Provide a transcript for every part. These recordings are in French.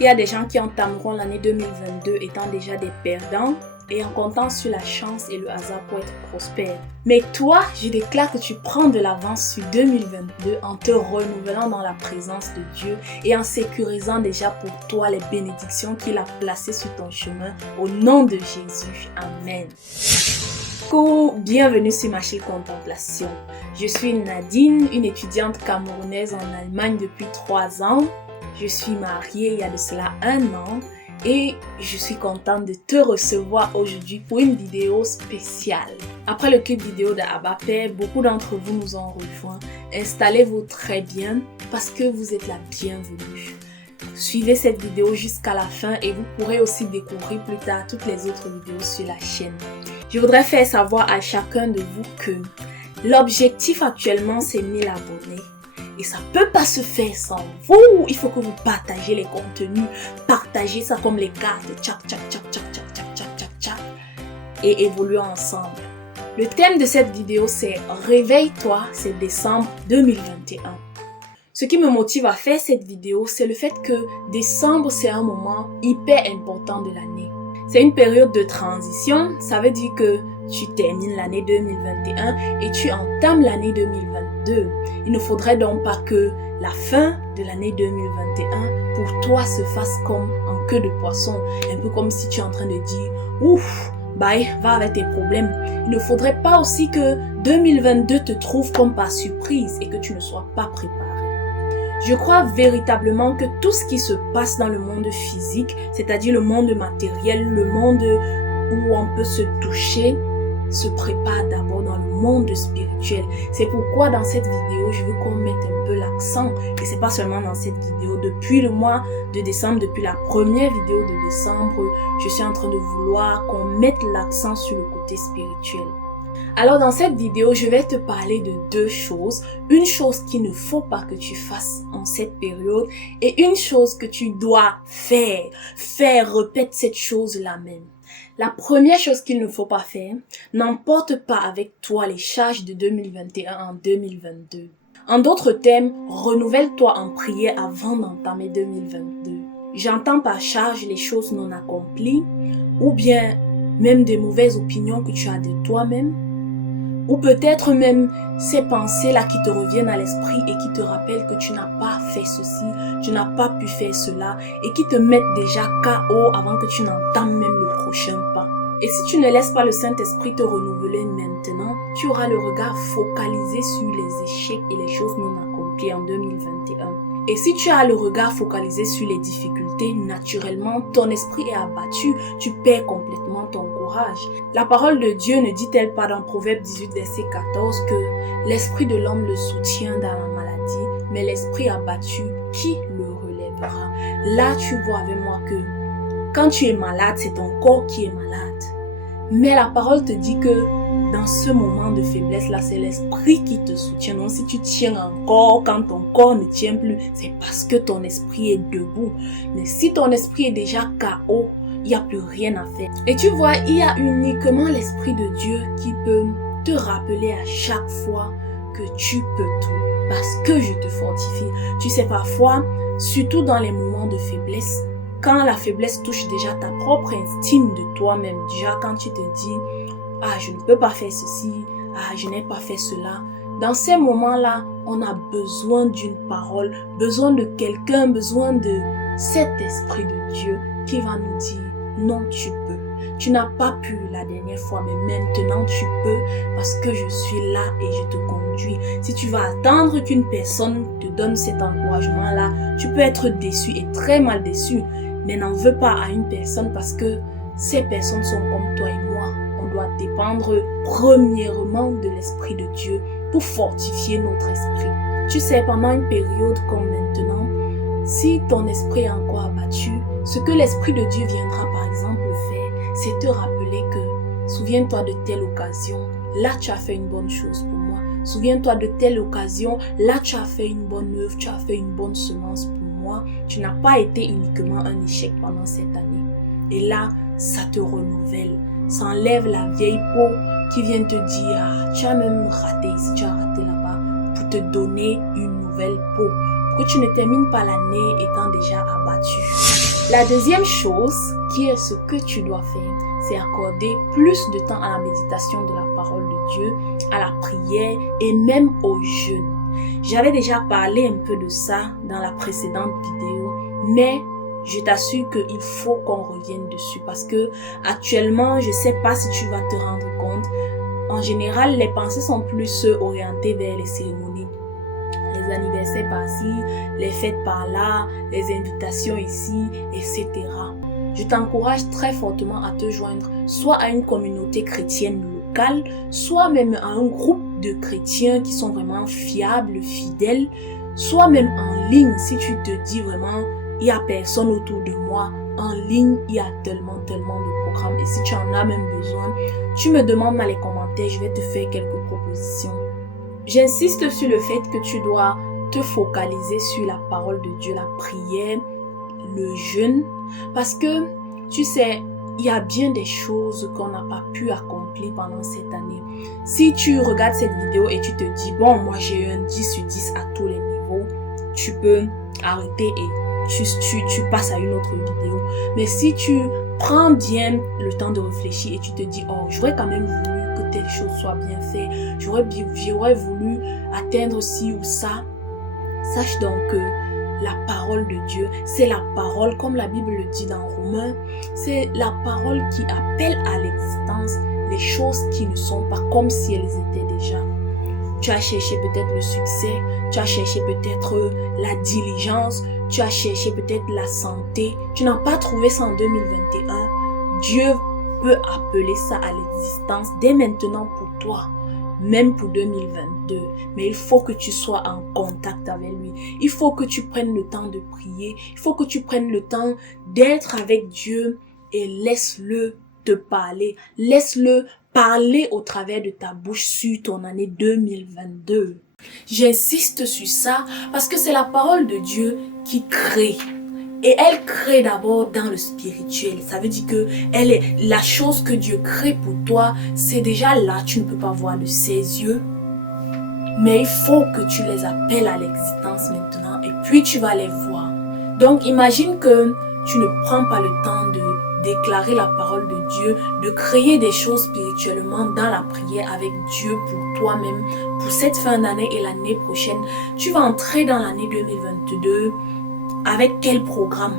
Il y a des gens qui entameront l'année 2022 étant déjà des perdants et en comptant sur la chance et le hasard pour être prospères. Mais toi, je déclare que tu prends de l'avance sur 2022 en te renouvelant dans la présence de Dieu et en sécurisant déjà pour toi les bénédictions qu'il a placées sur ton chemin au nom de Jésus. Amen. Coucou, bienvenue sur ma chaîne Contemplation. Je suis Nadine, une étudiante camerounaise en Allemagne depuis 3 ans. Je suis mariée il y a de cela 1 an. Et je suis contente de te recevoir aujourd'hui pour une vidéo spéciale. Après le clip vidéo de Abba Père, beaucoup d'entre vous nous ont rejoints. Installez-vous très bien parce que vous êtes la bienvenue. Suivez cette vidéo jusqu'à la fin et vous pourrez aussi découvrir plus tard toutes les autres vidéos sur la chaîne. Je voudrais faire savoir à chacun de vous que l'objectif actuellement c'est 1000 abonnés. Et ça peut pas se faire sans vous. Il faut que vous partagez les contenus. Partagez ça comme les cartes. Tchac, tchac, tchac, tchac, tchac, tchac, tchac, tchac, tchac. Et évoluons ensemble. Le thème de cette vidéo, c'est Réveille-toi, c'est décembre 2021. Ce qui me motive à faire cette vidéo, c'est le fait que décembre, c'est un moment hyper important de l'année. C'est une période de transition. Ça veut dire que tu termines l'année 2021 et tu entames l'année 2022. Il ne faudrait donc pas que la fin de l'année 2021 pour toi se fasse comme en queue de poisson. Un peu comme si tu es en train de dire « Ouf, bye, va avec tes problèmes ». Il ne faudrait pas aussi que 2022 te trouve comme par surprise et que tu ne sois pas préparé. Je crois véritablement que tout ce qui se passe dans le monde physique, c'est-à-dire le monde matériel, le monde où on peut se toucher, se prépare d'abord dans le monde spirituel. C'est pourquoi dans cette vidéo, je veux qu'on mette un peu l'accent. Et c'est pas seulement dans cette vidéo. Depuis le mois de décembre, depuis la première vidéo de décembre, je suis en train de vouloir qu'on mette l'accent sur le côté spirituel. Alors dans cette vidéo, je vais te parler de 2 choses. Une chose qu'il ne faut pas que tu fasses en cette période et une chose que tu dois faire. Répète cette chose-là même. La première chose qu'il ne faut pas faire, n'emporte pas avec toi les charges de 2021 en 2022. En d'autres termes, renouvelle-toi en prière avant d'entamer 2022. J'entends par charge les choses non accomplies ou bien même des mauvaises opinions que tu as de toi-même. Ou peut-être même ces pensées-là qui te reviennent à l'esprit et qui te rappellent que tu n'as pas fait ceci, tu n'as pas pu faire cela et qui te mettent déjà KO avant que tu n'entames même le prochain pas. Et si tu ne laisses pas le Saint-Esprit te renouveler maintenant, tu auras le regard focalisé sur les échecs et les choses non accomplies en 2021. Et si tu as le regard focalisé sur les difficultés, naturellement, ton esprit est abattu, tu perds complètement ton courage. La parole de Dieu ne dit-elle pas dans Proverbe 18, verset 14 que l'esprit de l'homme le soutient dans la maladie, mais l'esprit abattu, qui le relèvera? Là, tu vois avec moi que quand tu es malade, c'est ton corps qui est malade. Mais la parole te dit que dans ce moment de faiblesse-là, c'est l'esprit qui te soutient. Donc si tu tiens encore quand ton corps ne tient plus, c'est parce que ton esprit est debout. Mais si ton esprit est déjà KO, il n'y a plus rien à faire. Et tu vois, il y a uniquement l'Esprit de Dieu qui peut te rappeler à chaque fois que tu peux tout. Parce que je te fortifie. Tu sais, parfois, surtout dans les moments de faiblesse, quand la faiblesse touche déjà ta propre estime de toi-même, déjà quand tu te dis « Ah, je ne peux pas faire ceci, ah, je n'ai pas fait cela », dans ces moments-là, on a besoin d'une parole, besoin de quelqu'un, besoin de cet Esprit de Dieu qui va nous dire « Non, tu peux. Tu n'as pas pu la dernière fois, mais maintenant tu peux parce que je suis là et je te conduis. » Si tu vas attendre qu'une personne te donne cet encouragement-là, tu peux être déçu et très mal déçu. Mais n'en veux pas à une personne parce que ces personnes sont comme toi et moi. On doit dépendre premièrement de l'Esprit de Dieu pour fortifier notre esprit. Tu sais, pendant une période comme maintenant, si ton esprit est encore abattu, ce que l'Esprit de Dieu viendra par exemple faire, c'est te rappeler que souviens-toi de telle occasion, là tu as fait une bonne chose pour moi. Souviens-toi de telle occasion, là tu as fait une bonne œuvre, tu as fait une bonne semence pour moi. Tu n'as pas été uniquement un échec pendant cette année. Et là, ça te renouvelle. Ça enlève la vieille peau qui vient te dire « Ah, tu as même raté ici, tu as raté là-bas » pour te donner une nouvelle peau. Pour que tu ne termines pas l'année étant déjà abattu. La deuxième chose, qui est ce que tu dois faire, c'est accorder plus de temps à la méditation de la parole de Dieu, à la prière et même au jeûne. J'avais déjà parlé un peu de ça dans la précédente vidéo, mais je t'assure qu'il faut qu'on revienne dessus parce que actuellement, je sais pas si tu vas te rendre compte, en général, les pensées sont plus orientées vers les cérémonies. Les anniversaires par-ci, les fêtes par-là, les invitations ici, etc. Je t'encourage très fortement à te joindre soit à une communauté chrétienne locale, soit même à un groupe de chrétiens qui sont vraiment fiables, fidèles, soit même en ligne si tu te dis vraiment, il n'y a personne autour de moi. En ligne, il y a tellement de programmes et si tu en as même besoin, tu me demandes dans les commentaires, je vais te faire quelques propositions. J'insiste sur le fait que tu dois te focaliser sur la parole de Dieu, la prière, le jeûne, parce que tu sais, il y a bien des choses qu'on n'a pas pu accomplir pendant cette année. Si tu regardes cette vidéo et tu te dis, bon, moi j'ai eu un 10 sur 10 à tous les niveaux, tu peux arrêter et tu passes à une autre vidéo. Mais si tu prends bien le temps de réfléchir et tu te dis, oh, j'aurais quand même voulu que telle chose soit bien faite, j'aurais voulu atteindre ci ou ça, sache donc que la parole de Dieu, c'est la parole, comme la Bible le dit dans Romains, c'est la parole qui appelle à l'existence les choses qui ne sont pas comme si elles étaient déjà. Tu as cherché peut-être le succès, tu as cherché peut-être la diligence, tu as cherché peut-être la santé, tu n'as pas trouvé ça en 2021. Dieu peut appeler ça à l'existence dès maintenant pour toi, même pour 2022. Mais il faut que tu sois en contact avec lui. Il faut que tu prennes le temps de prier. Il faut que tu prennes le temps d'être avec Dieu et laisse-le te parler. Laisse-le parler au travers de ta bouche sur ton année 2022. J'insiste sur ça parce que c'est la parole de Dieu qui crée. Et elle crée d'abord dans le spirituel. Ça veut dire que elle est la chose que Dieu crée pour toi. C'est déjà là, tu ne peux pas voir de ses yeux. Mais il faut que tu les appelles à l'existence maintenant. Et puis tu vas les voir. Donc imagine que tu ne prends pas le temps de déclarer la parole de Dieu, de créer des choses spirituellement dans la prière avec Dieu pour toi-même, pour cette fin d'année et l'année prochaine. Tu vas entrer dans l'année 2022 avec quel programme?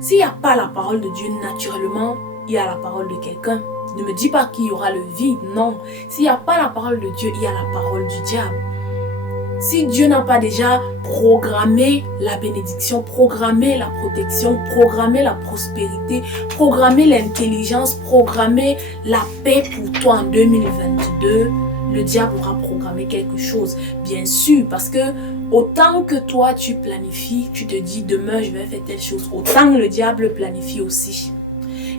S'il n'y a pas la parole de Dieu, naturellement, il y a la parole de quelqu'un. Ne me dis pas qu'il y aura le vide, non. S'il n'y a pas la parole de Dieu, il y a la parole du diable. Si Dieu n'a pas déjà programmé la bénédiction, programmé la protection, programmé la prospérité, programmé l'intelligence, programmé la paix pour toi en 2022, le diable aura programmé quelque chose. Bien sûr, parce que autant que toi tu planifies, tu te dis demain je vais faire telle chose, autant le diable planifie aussi.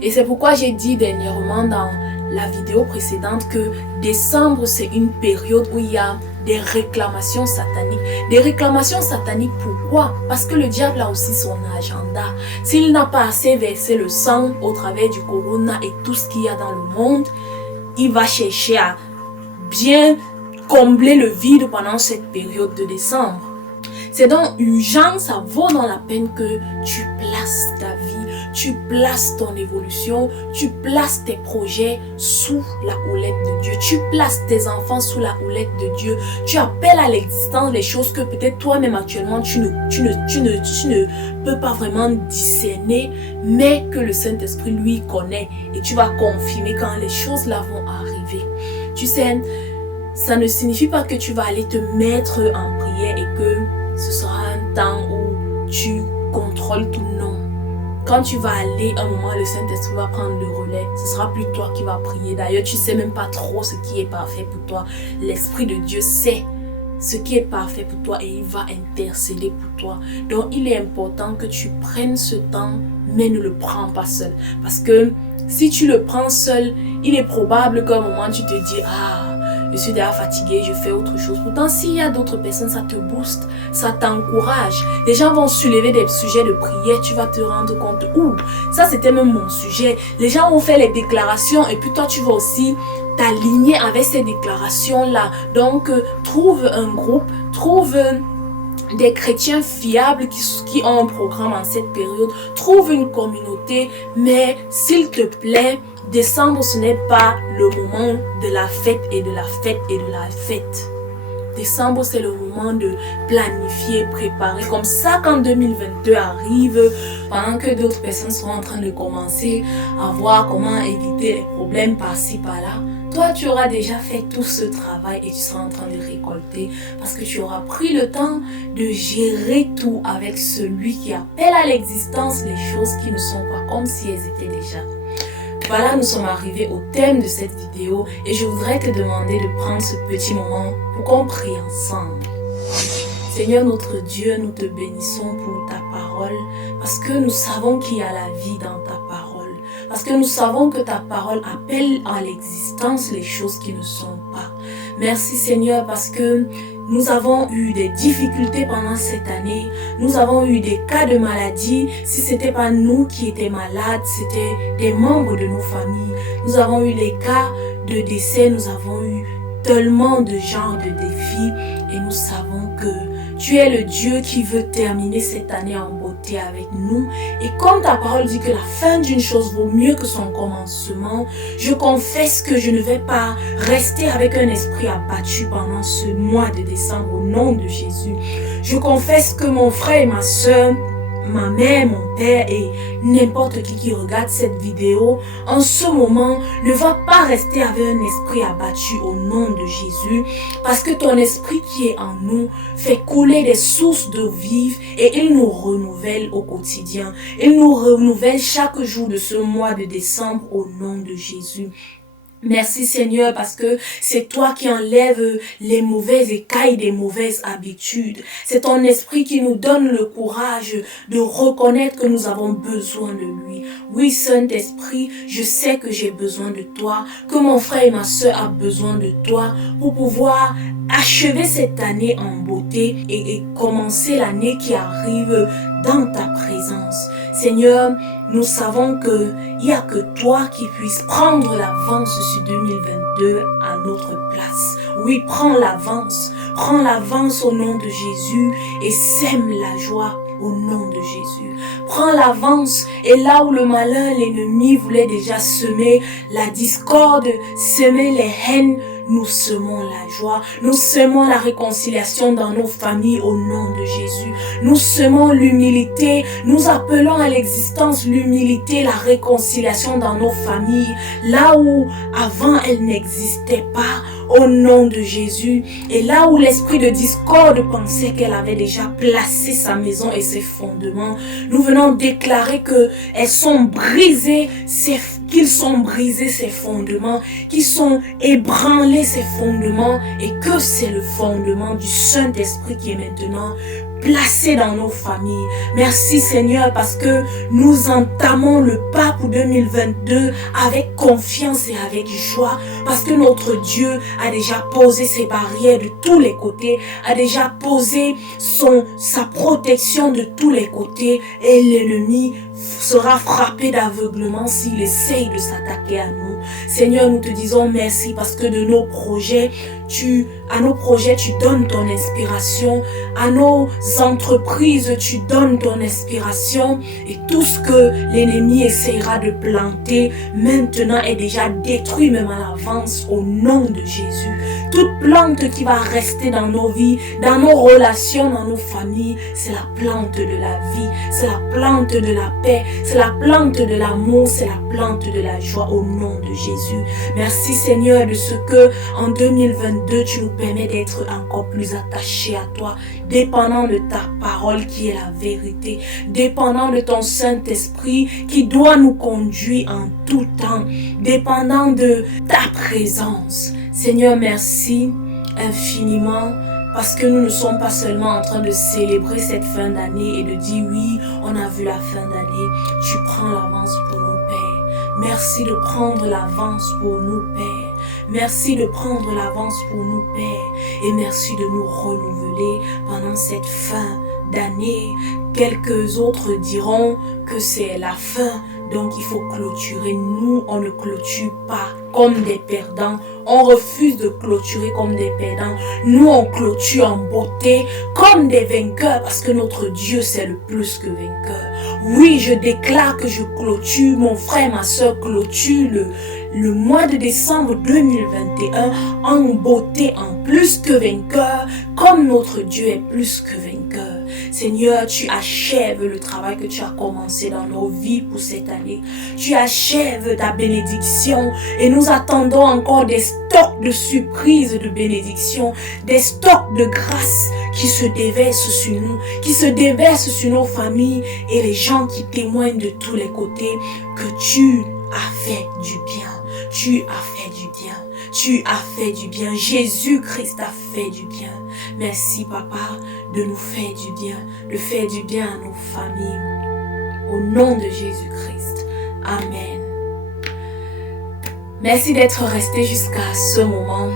Et c'est pourquoi j'ai dit dernièrement dans la vidéo précédente que décembre c'est une période où il y a des réclamations sataniques. Des réclamations sataniques, pourquoi? Parce que le diable a aussi son agenda. S'il n'a pas assez versé le sang au travers du corona et tout ce qu'il y a dans le monde, il va chercher à bien combler le vide pendant cette période de décembre. C'est donc urgent, ça vaut dans la peine que tu places ta vie, tu places ton évolution, tu places tes projets sous la houlette de Dieu, tu places tes enfants sous la houlette de Dieu, tu appelles à l'existence les choses que peut-être toi-même actuellement tu ne peux pas vraiment discerner, mais que le Saint-Esprit lui connaît et tu vas confirmer quand les choses là vont arriver. Tu sais, ça ne signifie pas que tu vas aller te mettre en prière et que ce sera un temps où tu contrôles tout, non. Quand tu vas aller, un moment, le Saint-Esprit va prendre le relais. Ce sera plus toi qui vas prier. D'ailleurs, tu ne sais même pas trop ce qui est parfait pour toi. L'Esprit de Dieu sait ce qui est parfait pour toi et il va intercéder pour toi. Donc, il est important que tu prennes ce temps, mais ne le prends pas seul. Parce que si tu le prends seul, il est probable qu'à un moment, tu te dis « Ah, je suis déjà fatigué, je fais autre chose. » Pourtant, s'il y a d'autres personnes, ça te booste, ça t'encourage. Les gens vont soulever des sujets de prière, tu vas te rendre compte. Ouh, ça c'était même mon sujet. Les gens vont faire les déclarations et puis toi, tu vas aussi t'aligner avec ces déclarations-là. Donc, trouve un groupe, trouve des chrétiens fiables qui ont un programme en cette période. Trouve une communauté, mais s'il te plaît, décembre, ce n'est pas le moment de la fête et de la fête et de la fête. Décembre, c'est le moment de planifier, préparer. Comme ça, quand 2022 arrive, pendant que d'autres personnes seront en train de commencer à voir comment éviter les problèmes par-ci, par-là, toi, tu auras déjà fait tout ce travail et tu seras en train de récolter parce que tu auras pris le temps de gérer tout avec celui qui appelle à l'existence les choses qui ne sont pas comme si elles étaient déjà. Voilà, nous sommes arrivés au thème de cette vidéo et je voudrais te demander de prendre ce petit moment pour qu'on prie ensemble. Seigneur notre Dieu, nous te bénissons pour ta parole parce que nous savons qu'il y a la vie dans ta parole. Parce que nous savons que ta parole appelle à l'existence les choses qui ne sont pas. Merci Seigneur parce que nous avons eu des difficultés pendant cette année. Nous avons eu des cas de maladie. Si ce n'était pas nous qui étions malades, c'était des membres de nos familles. Nous avons eu les cas de décès. Nous avons eu tellement de genres de défis. Et nous savons que tu es le Dieu qui veut terminer cette année en beauté avec nous. Et comme ta parole dit que la fin d'une chose vaut mieux que son commencement, je confesse que je ne vais pas rester avec un esprit abattu pendant ce mois de décembre au nom de Jésus. Je confesse que mon frère et ma soeur, ma mère, mon père et n'importe qui regarde cette vidéo, en ce moment, ne va pas rester avec un esprit abattu au nom de Jésus, parce que ton esprit qui est en nous fait couler des sources d'eau vive et il nous renouvelle au quotidien. Il nous renouvelle chaque jour de ce mois de décembre au nom de Jésus. Merci Seigneur parce que c'est toi qui enlèves les mauvaises écailles des mauvaises habitudes. C'est ton esprit qui nous donne le courage de reconnaître que nous avons besoin de lui. Oui Saint-Esprit, je sais que j'ai besoin de toi, que mon frère et ma soeur ont besoin de toi pour pouvoir achever cette année en beauté et commencer l'année qui arrive dans ta présence. Seigneur, nous savons qu'il n'y a que toi qui puisses prendre l'avance sur 2022 à notre place. Oui, prends l'avance au nom de Jésus et sème la joie au nom de Jésus. Prends l'avance et là où le malin, l'ennemi voulait déjà semer la discorde, semer les haines, nous semons la joie, nous semons la réconciliation dans nos familles au nom de Jésus. Nous semons l'humilité, nous appelons à l'existence l'humilité, la réconciliation dans nos familles, là où avant elle n'existait pas, au nom de Jésus. Et là où l'esprit de discorde pensait qu'elle avait déjà placé sa maison et ses fondements, nous venons déclarer qu'ils sont brisés ces fondements, qu'ils sont ébranlés ces fondements et que c'est le fondement du Saint-Esprit qui est maintenant placé dans nos familles. Merci Seigneur parce que nous entamons le pas pour 2022 avec confiance et avec joie parce que notre Dieu a déjà posé ses barrières de tous les côtés, a déjà posé sa protection de tous les côtés et l'ennemi sera frappé d'aveuglement s'il essaye de s'attaquer à nous. Seigneur, nous te disons merci parce que de nos projets, à nos projets, tu donnes ton inspiration. À nos entreprises, tu donnes ton inspiration. Et tout ce que l'ennemi essaiera de planter, maintenant est déjà détruit même à l'avance au nom de Jésus. Toute plante qui va rester dans nos vies, dans nos relations, dans nos familles, c'est la plante de la vie, c'est la plante de la paix, c'est la plante de l'amour, c'est la plante de la joie au nom de Jésus. Merci Seigneur de ce que en 2022 tu nous permets d'être encore plus attachés à toi, dépendant de ta parole qui est la vérité, dépendant de ton Saint-Esprit qui doit nous conduire en tout temps, dépendant de ta présence. Seigneur, merci infiniment parce que nous ne sommes pas seulement en train de célébrer cette fin d'année et de dire oui, on a vu la fin d'année. Tu prends l'avance pour nous, Père. Merci de prendre l'avance pour nous, Père. Merci de prendre l'avance pour nous, Père. Et merci de nous renouveler pendant cette fin d'année. Quelques autres diront que c'est la fin Donc il faut clôturer. Nous, on ne clôture pas comme des perdants. On refuse de clôturer comme des perdants. Nous, on clôture en beauté comme des vainqueurs parce que notre Dieu, c'est le plus que vainqueur. Oui, je déclare que je clôture, mon frère, ma soeur clôture le mois de décembre 2021 en beauté, en plus que vainqueur, comme notre Dieu est plus que vainqueur. Seigneur, tu achèves le travail que tu as commencé dans nos vies pour cette année. Tu achèves ta bénédiction et nous attendons encore des stocks de surprises de bénédiction, des stocks de grâce qui se déversent sur nous, qui se déversent sur nos familles et les gens qui témoignent de tous les côtés que tu as fait du bien. Tu as fait du bien. Tu as fait du bien. Jésus-Christ a fait du bien. Merci, Papa, de nous faire du bien, de faire du bien à nos familles. Au nom de Jésus-Christ. Amen. Merci d'être resté jusqu'à ce moment.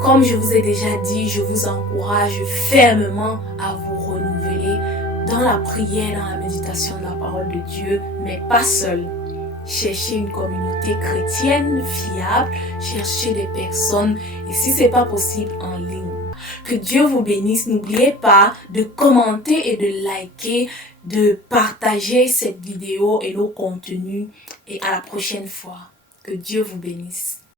Comme je vous ai déjà dit, je vous encourage fermement à vous renouveler dans la prière, dans la méditation de la parole de Dieu, mais pas seul. Cherchez une communauté chrétienne fiable, cherchez des personnes et si ce n'est pas possible, en ligne. Que Dieu vous bénisse. N'oubliez pas de commenter et de liker, de partager cette vidéo et nos contenus. Et à la prochaine fois. Que Dieu vous bénisse.